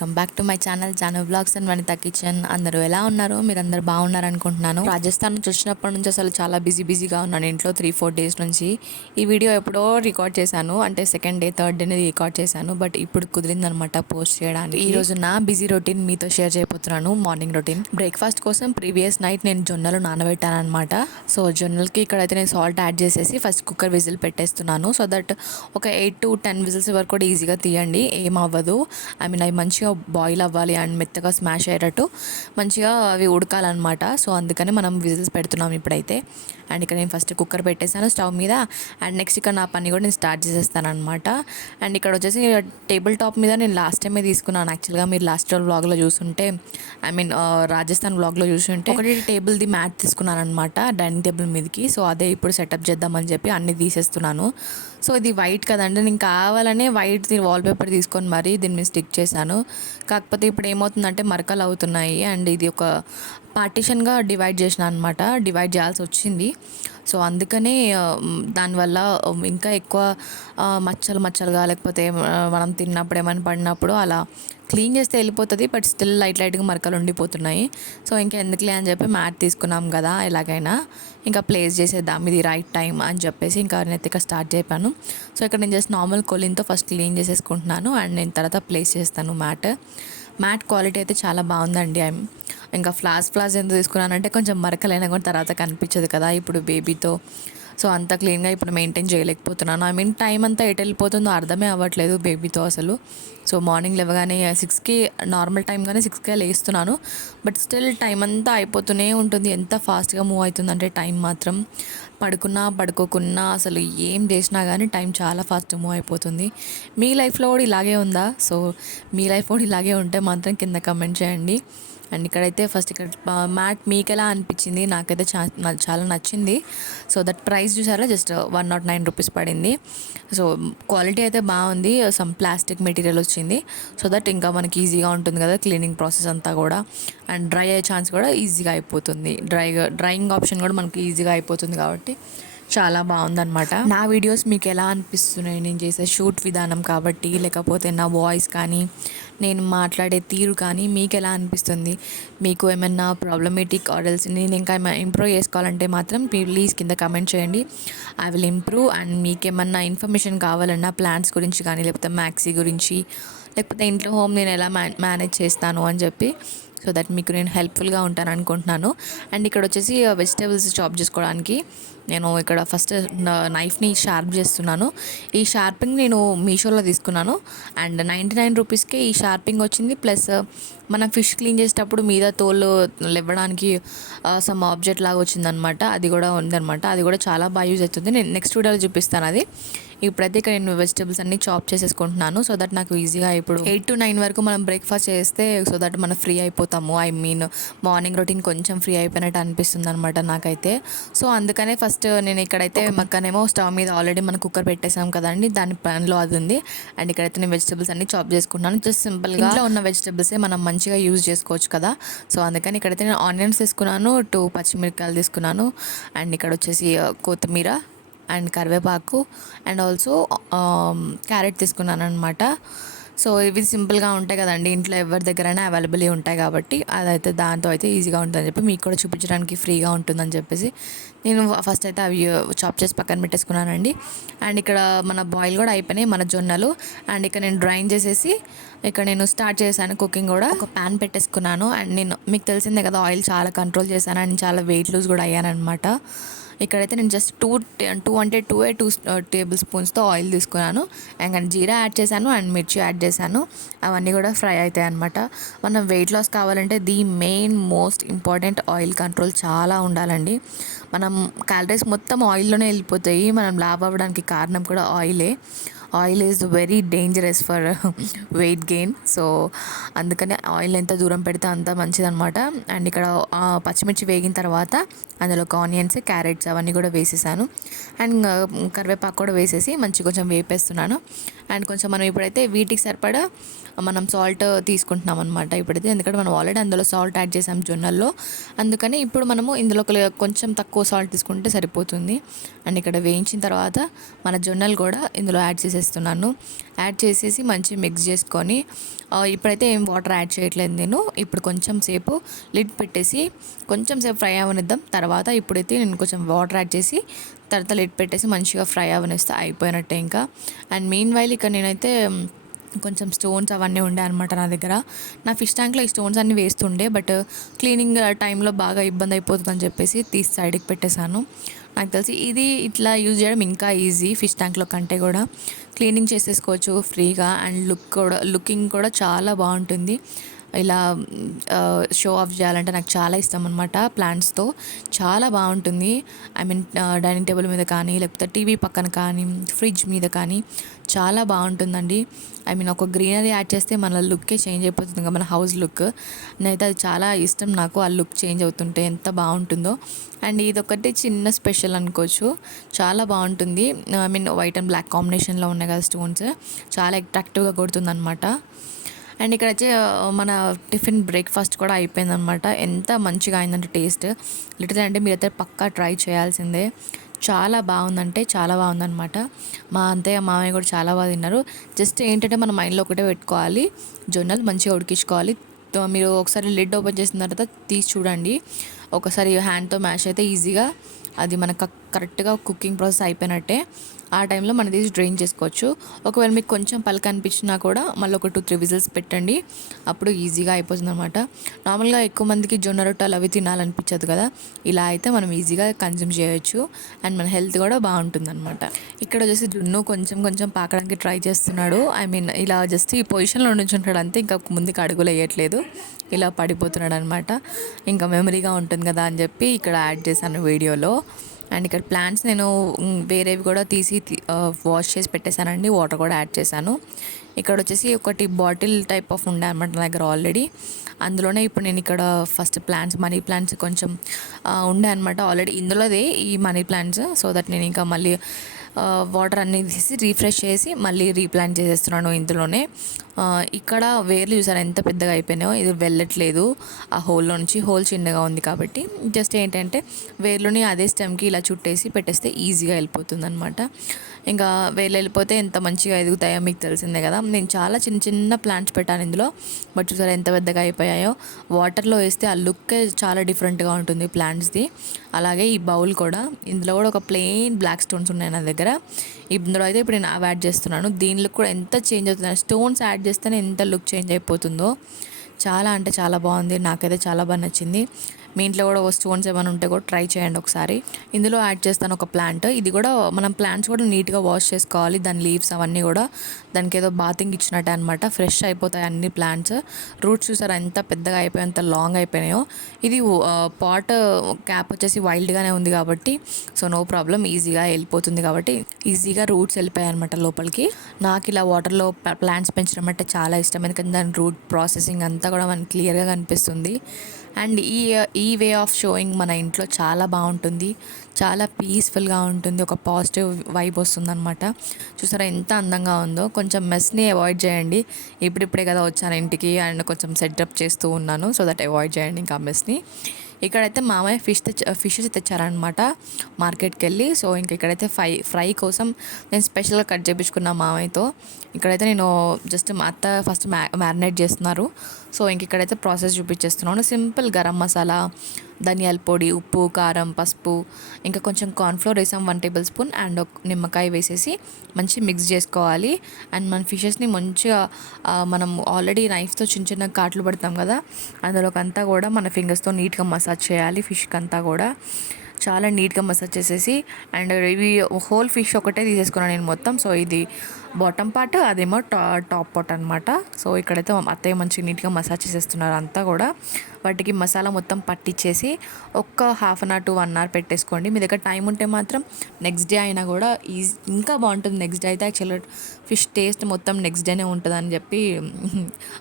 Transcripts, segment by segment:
To my channel Janu blogs and Vanitha kitchen. అందరూ ఎలా ఉన్నారు? మీరు అందరు బాగున్నారు అనుకుంటున్నాను రాజస్థాన్ నుంచి వచ్చినప్పటి నుంచి అసలు చాలా బిజీ బిజీగా ఉన్నాను ఇంట్లో త్రీ ఫోర్ డేస్ నుంచి. ఈ వీడియో ఎప్పుడో రికార్డ్ చేశాను. అంటే సెకండ్ డే థర్డ్ డేనే రికార్డ్ చేశాను. బట్ ఇప్పుడు కుదిరిందనమాట పోస్ట్ చేయడానికి. ఈ రోజు నా బిజీ రొటీన్ మీతో షేర్ చేయబోతున్నాను. మార్నింగ్ రొటీన్ బ్రేక్ఫాస్ట్ కోసం ప్రీవియస్ నైట్ నేను జొన్నలు నానబెట్టాను అనమాట సో జొన్నలకి ఇక్కడైతే నేను సాల్ట్ యాడ్ చేసేసి ఫస్ట్ కుక్కర్ విజిల్ పెట్టేస్తున్నాను. సో దట్ ఒక ఎయిట్ టు టెన్ విజిల్స్ వరకు కూడా ఈజీగా తీయండి. ఏం అవ్వదు. ఐ మీన్ అవి మంచిగా బాయిల్ అవ్వాలి అండ్ మెత్తగా స్మాష్ అయ్యేటట్టు మంచిగా అవి ఉడకాలన్నమాట. సో అందుకని మనం విజిల్స్ పెడుతున్నాం ఇప్పుడైతే. అండ్ ఇక్కడ నేను ఫస్ట్ కుక్కర్ పెట్టేసాను స్టవ్ మీద. అండ్ నెక్స్ట్ ఇక్కడ నా పని కూడా నేను స్టార్ట్ చేసేస్తాను అనమాట అండ్ ఇక్కడ వచ్చేసి టేబుల్ టాప్ మీద నేను లాస్ట్ టైమే తీసుకున్నాను. యాక్చువల్గా మీరు లాస్ట్ వ్లాగ్లో చూసుంటే ఐ మీన్ రాజస్థాన్ వ్లాగ్లో చూసుంటే ఒకటి టేబుల్ది మ్యాట్ తీసుకున్నాను అనమాట డైనింగ్ టేబుల్ మీదకి. సో అదే ఇప్పుడు సెటప్ చేద్దామని చెప్పి అన్ని తీసేస్తున్నాను. సో ఇది వైట్ కదండి. నేను కావాలనే వైట్ వాల్ పేపర్ తీసుకొని మరీ దీన్ని మీద స్టిక్ చేశాను. కాకపోతే ఇప్పుడు ఏమవుతుందంటే మరకలు అవుతున్నాయి. అండ్ ఇది ఒక పార్టీషన్గా డివైడ్ చేసిన అనమాట డివైడ్ చేయాల్సి వచ్చింది. సో అందుకనే దానివల్ల ఇంకా ఎక్కువ మచ్చలు మచ్చలుగా లేకపోతే మనం తిన్నప్పుడు ఏమైనా పడినప్పుడు అలా క్లీన్ చేస్తే వెళ్ళిపోతుంది బట్ స్టిల్ లైట్ లైట్గా మరకలు ఉండిపోతున్నాయి. సో ఇంకా ఎందుకులే అని చెప్పి మ్యాట్ తీసుకున్నాం కదా ఎలాగైనా. ఇంకా ప్లేస్ చేసేద్దాం ఇది రైట్ టైం అని చెప్పేసి ఇంకా నెత్తిక స్టార్ట్ చేపాను సో ఇక్కడ నేను జస్ట్ నార్మల్ కొలిన్తో ఫస్ట్ క్లీన్ చేసేసుకుంటున్నాను అండ్ నేను తర్వాత ప్లేస్ చేస్తాను మ్యాట్. మ్యాట్ క్వాలిటీ అయితే చాలా బాగుందండి. ఐమ్ ఇంకా ఫ్లాస్ ఫ్లాస్ ఎంత తీసుకున్నానంటే కొంచెం మరకలైనా కూడా తర్వాత కనిపించదు కదా ఇప్పుడు బేబీతో సో అంత క్లీన్గా ఇప్పుడు మెయింటైన్ చేయలేకపోతున్నాను. ఐ మీన్ టైం అంతా ఎటు వెళ్ళిపోతుందో అర్థమే అవ్వట్లేదు బేబీతో అసలు. సో మార్నింగ్ లేవగానే సిక్స్కి నార్మల్ టైం కానీ సిక్స్కే లేస్తున్నాను. బట్ స్టిల్ టైం అంతా అయిపోతూనే ఉంటుంది. ఎంత ఫాస్ట్గా మూవ్ అవుతుందంటే టైం మాత్రం. పడుకున్నా పడుకోకున్నా అసలు ఏం చేసినా కానీ టైం చాలా ఫాస్ట్ మూవ్ అయిపోతుంది. మీ లైఫ్లో కూడా ఇలాగే ఉందా? సో మీ లైఫ్ కూడా ఇలాగే ఉంటే మాత్రం కింద కమెంట్ చేయండి. అండ్ ఇక్కడైతే ఫస్ట్ ఇక్కడ మ్యాట్ మీకు ఎలా అనిపించింది? నాకైతే చా నాకు చాలా నచ్చింది. సో దట్ ప్రైస్ చూసారా? Just one nought nine rupees పడింది. సో క్వాలిటీ అయితే బాగుంది. సమ్ ప్లాస్టిక్ మెటీరియల్ వచ్చింది. సో దట్ ఇంకా మనకి ఈజీగా ఉంటుంది కదా క్లీనింగ్ ప్రాసెస్ అంతా కూడా. అండ్ డ్రై అయ్యే ఛాన్స్ కూడా ఈజీగా అయిపోతుంది. డ్రైగా డ్రైయింగ్ ఆప్షన్ కూడా మనకి ఈజీగా అయిపోతుంది కాబట్టి. చాలా బాగుందనమాట నా వీడియోస్ మీకు ఎలా అనిపిస్తున్నాయి? నేను చేసే షూట్ విధానం కాబట్టి లేకపోతే నా వాయిస్ కానీ నేను మాట్లాడే తీరు కానీ మీకు ఎలా అనిపిస్తుంది? మీకు ఏమైనా ప్రాబ్లమేటిక్ ఆర్డర్స్ నేను ఇంకా ఏమైనా ఇంప్రూవ్ చేసుకోవాలంటే మాత్రం ప్లీజ్ కింద కమెంట్ చేయండి. ఐ విల్ ఇంప్రూవ్ అండ్ మీకు ఏమన్నా ఇన్ఫర్మేషన్ కావాలన్నా ప్లాన్స్ గురించి కానీ లేకపోతే మ్యాక్సీ గురించి లేకపోతే ఇంట్లో హోమ్ నేను ఎలా మేనేజ్ చేస్తాను అని చెప్పి సో దట్ మీకు నేను హెల్ప్ఫుల్గా ఉంటాను అనుకుంటున్నాను. అండ్ ఇక్కడ వచ్చేసి వెజిటేబుల్స్ చాప్ చేసుకోవడానికి నేను ఇక్కడ ఫస్ట్ నైఫ్ని షార్ప్ చేస్తున్నాను. ఈ షార్పింగ్ నేను మీషోలో తీసుకున్నాను. అండ్ నైంటీ నైన్ రూపీస్కే ఈ షార్పింగ్ వచ్చింది. ప్లస్ మనం ఫిష్ క్లీన్ చేసేటప్పుడు మీద తోలు లేవడానికి సమ్ ఆబ్జెక్ట్ లాగా వచ్చిందనమాట. అది కూడా ఉందన్నమాట అది కూడా చాలా బాగా యూజ్ అవుతుంది. నేను నెక్స్ట్ వీడియోలో చూపిస్తాను అది. ఇప్పుడైతే ఇక్కడ నేను వెజిటేబుల్స్ అన్ని చాప్ చేసేసుకుంటున్నాను. సో దట్ నాకు ఈజీగా ఇప్పుడు ఎయిట్ టు నైన్ వరకు మనం బ్రేక్ఫాస్ట్ చేస్తే సో దట్ మనం ఫ్రీ అయిపోతుంది. అయిపోతాము. ఐ మీన్ మార్నింగ్ రొటీన్ కొంచెం ఫ్రీ అయిపోయినట్టు అనిపిస్తుంది అనమాట నాకైతే. సో అందుకనే ఫస్ట్ నేను ఇక్కడైతే పక్కనేమో స్టవ్ మీద ఆల్రెడీ మనం కుక్కర్ పెట్టేసాం కదండి. దాని పనిలో అది ఉంది. అండ్ ఇక్కడైతే నేను వెజిటేబుల్స్ అన్ని చాప్ చేసుకుంటున్నాను. జస్ట్ సింపుల్గా ఇంట్లో ఉన్న వెజిటేబుల్సే మనం మంచిగా యూజ్ చేసుకోవచ్చు కదా. సో అందుకని ఇక్కడైతే నేను ఆనియన్స్ తీసుకున్నాను. టూ పచ్చిమిరపకాయలు తీసుకున్నాను. అండ్ ఇక్కడ వచ్చేసి ఆ, కొత్తిమీర అండ్ కరివేపాకు. అండ్ ఆల్సో క్యారెట్ తీసుకున్నాను అనమాట సో ఇవి సింపుల్గా ఉంటాయి కదండి. ఇంట్లో ఎవరి దగ్గరైనా అవైలబుల్ ఉంటాయి కాబట్టి అదైతే దాంతో అయితే ఈజీగా ఉంటుందని చెప్పి మీకు కూడా చూపించడానికి ఫ్రీగా ఉంటుందని చెప్పేసి నేను ఫస్ట్ అయితే అవి చాప్ చేసి పక్కన పెట్టేసుకున్నానండి. అండ్ ఇక్కడ మన బాయిల్ కూడా అయిపోయినాయి మన జొన్నలు. అండ్ ఇక్కడ నేను డ్రైన్ చేసేసి ఇక్కడ నేను స్టార్ట్ చేశాను కుకింగ్ కూడా. ఒక ప్యాన్ పెట్టేసుకున్నాను. అండ్ నేను మీకు తెలిసిందే కదా ఆయిల్ చాలా కంట్రోల్ చేశాను. అండ్ చాలా వెయిట్ లూజ్ కూడా అయ్యాను అనమాట ఇక్కడైతే నేను జస్ట్ టూ టూ అంటే టూ టూ టేబుల్ స్పూన్స్తో ఆయిల్ తీసుకున్నాను. అండ్ జీరా యాడ్ చేశాను అండ్ మిర్చి యాడ్ చేశాను. అవన్నీ కూడా ఫ్రై అవుతాయి అనమాట మనం వెయిట్ లాస్ కావాలంటే the main most important oil control చాలా ఉండాలండి. మనం క్యాలరీస్ మొత్తం ఆయిల్లోనే వెళ్ళిపోతాయి. మనం లాభ అవ్వడానికి కారణం కూడా ఆయిలే oil is very dangerous for weight gain. So అందుకనే ఆయిల్ ఎంత దూరం పెడితే అంత మంచిదనమాట అండ్ ఇక్కడ పచ్చిమిర్చి వేగిన తర్వాత అందులో ఆనియన్స్ క్యారెట్స్ అవన్నీ కూడా వేసేసాను. అండ్ కరివేపాకు కూడా వేసేసి మంచి కొంచెం వేపేస్తున్నాను. అండ్ కొంచెం మనం ఇప్పుడైతే వీటికి సరిపడా మనం సాల్ట్ తీసుకుంటున్నాం అనమాట ఇప్పుడైతే. ఎందుకంటే మనం ఆల్రెడీ అందులో సాల్ట్ యాడ్ చేసాం జొన్నల్లో. అందుకని ఇప్పుడు మనము ఇందులో కొంచెం తక్కువ సాల్ట్ తీసుకుంటే సరిపోతుంది. అండ్ ఇక్కడ వేయించిన తర్వాత మన జొన్నలు కూడా ఇందులో యాడ్ చేసేసి చేసేస్తున్నాను యాడ్ చేసేసి మంచి మిక్స్ చేసుకొని ఇప్పుడైతే ఏం వాటర్ యాడ్ చేయట్లేదు నేను. ఇప్పుడు కొంచెం సేపు లిడ్ పెట్టేసి కొంచెం సేపు ఫ్రై అవనిద్దాం. తర్వాత ఇప్పుడైతే నేను కొంచెం వాటర్ యాడ్ చేసి తర్వాత లిడ్ పెట్టేసి మంచిగా ఫ్రై అవనిస్తే అయిపోయినట్టే ఇంకా. అండ్ మెయిన్ వైల్ ఇక్కడ నేనైతే కొంచెం స్టోన్స్ అవన్నీ ఉండే అనమాట నా దగ్గర. నా ఫిష్ ట్యాంక్లో ఈ స్టోన్స్ అన్నీ వేస్తుండే బట్ క్లీనింగ్ టైంలో బాగా ఇబ్బంది అయిపోతుందని చెప్పేసి తీసి సైడ్కి పెట్టేశాను. నాకు తెలిసి ఇది ఇట్లా యూజ్ చేయడం ఇంకా ఈజీ ఫిష్ ట్యాంక్లో కంటే కూడా. క్లీనింగ్ చేసేసుకోవచ్చు ఫ్రీగా అండ్ లుక్ కూడా లుకింగ్ కూడా చాలా బాగుంటుంది. ఇలా షో ఆఫ్ చేయాలంటే నాకు చాలా ఇష్టం అనమాట ప్లాంట్స్తో చాలా బాగుంటుంది. ఐ మీన్ డైనింగ్ టేబుల్ మీద కానీ లేకపోతే టీవీ పక్కన కానీ ఫ్రిడ్జ్ మీద కానీ చాలా బాగుంటుందండి. ఐ మీన్ ఒక గ్రీనరీ యాడ్ చేస్తే మన లుక్కే చేంజ్ అయిపోతుంది కదా మన హౌస్ లుక్ నేనైతే అది చాలా ఇష్టం నాకు ఆ లుక్ చేంజ్ అవుతుంటే ఎంత బాగుంటుందో. అండ్ ఇది చిన్న స్పెషల్ అనుకోవచ్చు. చాలా బాగుంటుంది. I mean white and black కాంబినేషన్లో ఉన్నాయి కదా స్టోన్స్ చాలా అట్రాక్టివ్గా కొడుతుంది అనమాట అండ్ ఇక్కడ వచ్చి మన టిఫిన్ బ్రేక్ఫాస్ట్ కూడా అయిపోయిందనమాట. ఎంత మంచిగా అయిందంటే టేస్ట్. లిటిల్ అంటే మీరైతే పక్కా ట్రై చేయాల్సిందే. చాలా బాగుందంటే చాలా బాగుందనమాట. మా అంతయ్య మామయ్య కూడా చాలా బాగా తిన్నారు. జస్ట్ ఏంటంటే మన మైండ్లో ఒకటే పెట్టుకోవాలి. జొన్నలు మంచిగా ఉడికించుకోవాలి. మీరు ఒకసారి లిడ్ ఓపెన్ చేసిన తర్వాత తీసి చూడండి. ఒకసారి హ్యాండ్తో మ్యాష్ అయితే ఈజీగా అది మన కక్ కరెక్ట్గా కుకింగ్ ప్రాసెస్ అయిపోయినట్టే ఆ టైంలో మనం తీసి డ్రైన్ చేసుకోవచ్చు. ఒకవేళ మీకు కొంచెం పలక అనిపించినా కూడా మళ్ళీ ఒక టూ త్రీ విజిల్స్ పెట్టండి. అప్పుడు ఈజీగా అయిపోతుంది అనమాట నార్మల్గా ఎక్కువ మందికి జొన్న రొట్టెలు అవి తినాలనిపించదు కదా. ఇలా అయితే మనం ఈజీగా కన్జ్యూమ్ చేయొచ్చు. అండ్ మన హెల్త్ కూడా బాగుంటుంది అనమాట ఇక్కడ వచ్చేసి జున్ను కొంచెం కొంచెం పాకడానికి ట్రై చేస్తున్నాడు. ఐ మీన్ ఇలా జస్ట్ ఈ పొజిషన్లో నుంచుంటాడు అంతే. ఇంకా ముందుకు అడుగులు వేయట్లేదు. ఇలా పడిపోతున్నాడు అనమాట ఇంకా మెమరీగా ఉంటుంది కదా అని చెప్పి ఇక్కడ యాడ్ చేశాను వీడియోలో. అండ్ ఇక్కడ ప్లాంట్స్ నేను వేరేవి కూడా తీసి వాష్ చేసి పెట్టేశానండి. వాటర్ కూడా యాడ్ చేశాను. ఇక్కడ వచ్చేసి ఒకటి బాటిల్ టైప్ ఆఫ్ ఉండే అనమాట నా దగ్గర ఆల్రెడీ. అందులోనే ఇప్పుడు నేను ఇక్కడ ఫస్ట్ ప్లాంట్స్ మనీ ప్లాంట్స్ కొంచెం ఉండే అనమాట ఆల్రెడీ. ఇందులోదే ఈ మనీ ప్లాంట్స్ సో దట్ నేను ఇంకా మళ్ళీ వాటర్ అన్ని తీసి రీఫ్రెష్ చేసి మళ్ళీ రీప్లాంట్ చేసేస్తున్నాను ఇందులోనే. ఇక్కడ వేర్లు చూసారు? ఎంత పెద్దగా అయిపోయినాయో? ఇది వెళ్ళట్లేదు. ఆ హోల్లో నుంచి హోల్ చిన్నగా ఉంది కాబట్టి జస్ట్ ఏంటంటే వేర్లోని అదే స్టెమ్కి ఇలా చుట్టేసి పెట్టేస్తే ఈజీగా వెళ్ళిపోతుంది అనమాట ఇంకా వేర్లు వెళ్ళిపోతే ఎంత మంచిగా ఎదుగుతాయో మీకు తెలిసిందే కదా. నేను చాలా చిన్న చిన్న ప్లాంట్స్ పెట్టాను ఇందులో. బట్ చూసారు ఎంత పెద్దగా అయిపోయాయో? వాటర్లో వేస్తే ఆ లుక్ చాలా డిఫరెంట్గా ఉంటుంది ప్లాంట్స్ది. అలాగే ఈ బౌల్ కూడా. ఇందులో కూడా ఒక ప్లెయిన్ బ్లాక్ స్టోన్స్ ఉన్నాయి నా దగ్గర. ఇందులో అయితే ఇప్పుడు నేను అవి యాడ్ చేస్తున్నాను. దీనిలో కూడా ఎంత చేంజ్ అవుతుంది స్టోన్స్ యాడ్ చేస్తేనే ఎంత లుక్ చేంజ్ అయిపోతుందో. చాలా అంటే చాలా బాగుంది. నాకైతే చాలా బాగా నచ్చింది. మీ ఇంట్లో కూడా స్టోన్స్ ఏమైనా ఉంటే కూడా ట్రై చేయండి ఒకసారి. ఇందులో యాడ్ చేస్తాను ఒక ప్లాంట్. ఇది కూడా మనం ప్లాంట్స్ కూడా నీట్గా వాష్ చేసుకోవాలి. దాని లీవ్స్ అవన్నీ కూడా దానికి ఏదో బాతింగ్ ఇచ్చినట్టే అనమాట ఫ్రెష్ అయిపోతాయి అన్ని ప్లాంట్స్. రూట్స్ చూసారా ఎంత పెద్దగా అయిపోయి అంత లాంగ్ అయిపోయినాయో. ఇది పాట్ క్యాప్ వచ్చేసి వైల్డ్గానే ఉంది కాబట్టి సో నో ప్రాబ్లం ఈజీగా వెళ్ళిపోతుంది కాబట్టి ఈజీగా రూట్స్ వెళ్ళిపోయాయి అనమాట లోపలికి. నాకు ఇలా వాటర్లో ప్లాంట్స్ పెంచడం అంటే చాలా ఇష్టం. ఎందుకంటే దాని రూట్ ప్రాసెసింగ్ అంతా కూడా మనకి క్లియర్గా కనిపిస్తుంది. అండ్ ఈ ఈ వే ఆఫ్ షోయింగ్ మన ఇంట్లో చాలా బాగుంటుంది. చాలా పీస్ఫుల్గా ఉంటుంది. ఒక పాజిటివ్ వైబ్ వస్తుంది అనమాట చూసారా ఎంత అందంగా ఉందో. కొంచెం మెస్ని అవాయిడ్ చేయండి. ఇప్పుడిప్పుడే కదా వచ్చాను ఇంటికి అండ్ కొంచెం సెటప్ చేస్తూ ఉన్నాను. సో దట్ అవాయిడ్ చేయండి ఇంకా మెస్ని. ఇక్కడైతే మామయ్య ఫిష్ తెచ్చ ఫిషెస్ తెచ్చారనమాట మార్కెట్కి వెళ్ళి సో ఇంక ఇక్కడైతే ఫ్రై ఫ్రై కోసం నేను స్పెషల్గా కట్ చేయించుకున్నా మామయ్యతో. ఇక్కడైతే నేను జస్ట్ మా అత్త ఫస్ట్ మ్యా మ్యారినేట్ చేస్తున్నారు. సో ఇంక ఇక్కడైతే ప్రాసెస్ చూపించేస్తున్నాను. సింపుల్ గరం మసాలా ధనియాల పొడి ఉప్పు కారం పసుపు ఇంకా కొంచెం కార్న్ఫ్లోర్ వేసాం వన్ టేబుల్ స్పూన్ అండ్ ఒక నిమ్మకాయ వేసేసి మంచి మిక్స్ చేసుకోవాలి. అండ్ మన ఫిషెస్ని మంచిగా మనం ఆల్రెడీ నైఫ్తో చిన్న చిన్న కాట్లు పడతాం కదా అందులోకంతా కూడా మన ఫింగర్స్తో నీట్గా మసాజ్ చేయాలి ఫిష్కి అంతా కూడా. చాలా నీట్గా మసాజ్ చేసేసి అండ్ ఇవి హోల్ ఫిష్ ఒకటే తీసేసుకున్నాను నేను మొత్తం. సో ఇది బాటమ్ పార్ట్ అదేమో టా టాప్ పార్ట్ అనమాట సో ఇక్కడైతే మా అత్తయ్య మంచిగా నీట్గా మసాజ్ చేసేస్తున్నారు అంతా కూడా. వాటికి మసాలా మొత్తం పట్టించేసి ఒక్క half an hour to one hour పెట్టేసుకోండి. మీ దగ్గర టైం ఉంటే మాత్రం నెక్స్ట్ డే అయినా కూడా ఈజీ ఇంకా బాగుంటుంది నెక్స్ట్ డే అయితే. యాక్చువల్గా ఫిష్ టేస్ట్ మొత్తం నెక్స్ట్ డేనే ఉంటుందని చెప్పి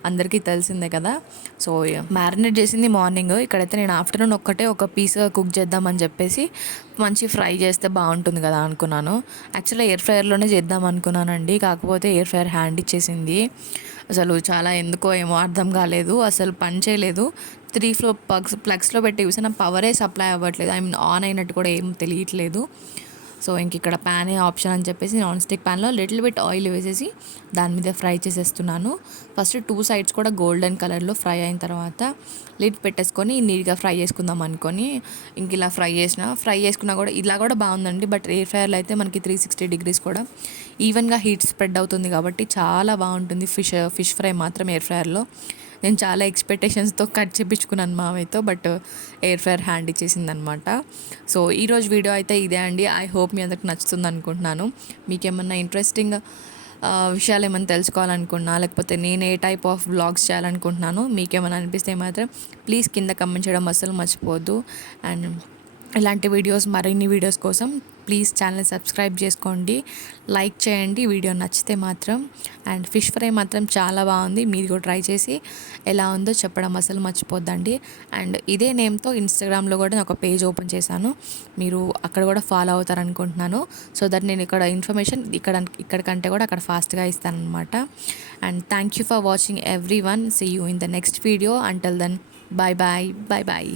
అందరికీ తెలిసిందే కదా. సో మ్యారినేట్ చేసింది మార్నింగ్. ఇక్కడైతే నేను ఆఫ్టర్నూన్ ఒక్కటే ఒక పీస్ కుక్ చేద్దామని చెప్పేసి మంచి ఫ్రై చేస్తే బాగుంటుంది కదా అనుకున్నాను. యాక్చువల్గా ఎయిర్ ఫ్రైయర్లోనే చేద్దాం అనుకున్నానండి. కాకపోతే ఎయిర్ ఫ్రైయర్ హ్యాండ్ ఇచ్చేసింది. అసలు చాలా ఎందుకో ఏమో అర్థం కాలేదు అసలు పని చేయలేదు. త్రీ ఫ్లో ప్లగ్స్ ప్లగ్స్లో పెట్టి చూసిన పవరే సప్లై అవ్వట్లేదు. ఐ మీన్ ఆన్ అయినట్టు కూడా ఏం తెలియట్లేదు. సో ఇంక ఇక్కడ ప్యానే ఆప్షన్ అని చెప్పేసి నాన్ స్టిక్ ప్యాన్లో లిటిల్ బిట్ ఆయిల్ వేసేసి దాని మీద ఫ్రై చేసేస్తున్నాను. ఫస్ట్ టూ సైడ్స్ కూడా గోల్డెన్ కలర్లో ఫ్రై అయిన తర్వాత లిడ్ పెట్టేసుకొని నీట్గా ఫ్రై చేసుకుందాం అనుకొని ఇంక ఇలా ఫ్రై చేసిన ఫ్రై చేసుకున్నా కూడా ఇలా కూడా బాగుందండి బట్ ఎయిర్ ఫ్రైయర్లో అయితే మనకి త్రీ సిక్స్టీ డిగ్రీస్ కూడా ఈవెన్గా హీట్ స్ప్రెడ్ అవుతుంది కాబట్టి చాలా బాగుంటుంది ఫిష్ ఫిష్ ఫ్రై మాత్రం ఎయిర్ ఫ్రైయర్లో నేను చాలా ఎక్స్పెక్టేషన్స్తో కట్ చేపించుకున్నాను మావయ్యతో బట్ ఎయిర్ ఫ్రైయర్ హ్యాండ్ ఇచ్చేసిందనమాట సో ఈరోజు వీడియో అయితే ఇదే అండి. ఐ హోప్ మీ అందరికి నచ్చుతుంది అనుకుంటున్నాను. మీకేమన్నా ఇంట్రెస్టింగ్ విషయాలు ఏమైనా తెలుసుకోవాలనుకున్నా లేకపోతే నేను ఏ టైప్ ఆఫ్ బ్లాగ్స్ చేయాలనుకుంటున్నాను మీకేమైనా అనిపిస్తే మాత్రం ప్లీజ్ కింద కమెంట్ చేయడం అస్సలు మర్చిపోవద్దు. అండ్ ఇలాంటి వీడియోస్ మరిన్ని వీడియోస్ కోసం ప్లీజ్ ఛానల్ సబ్స్క్రైబ్ చేసుకోండి లైక్ చేయండి వీడియో నచ్చితే మాత్రం. అండ్ ఫిష్ ఫ్రై మాత్రం చాలా బాగుంది మీరు కూడా ట్రై చేసి ఎలా ఉందో చెప్పడం అసలు మర్చిపోద్దండి. అండ్ ఇదే నేమ్తో ఇన్స్టాగ్రామ్లో కూడా నేను ఒక పేజ్ ఓపెన్ చేశాను మీరు అక్కడ కూడా ఫాలో అవుతారు అనుకుంటున్నాను సో దట్ నేను ఇక్కడ ఇన్ఫర్మేషన్ ఇక్కడ ఇక్కడ కంటే కూడా అక్కడ ఫాస్ట్గా ఇస్తాను అనమాట and thank you for watching everyone see you in the next video. Until then bye bye bye bye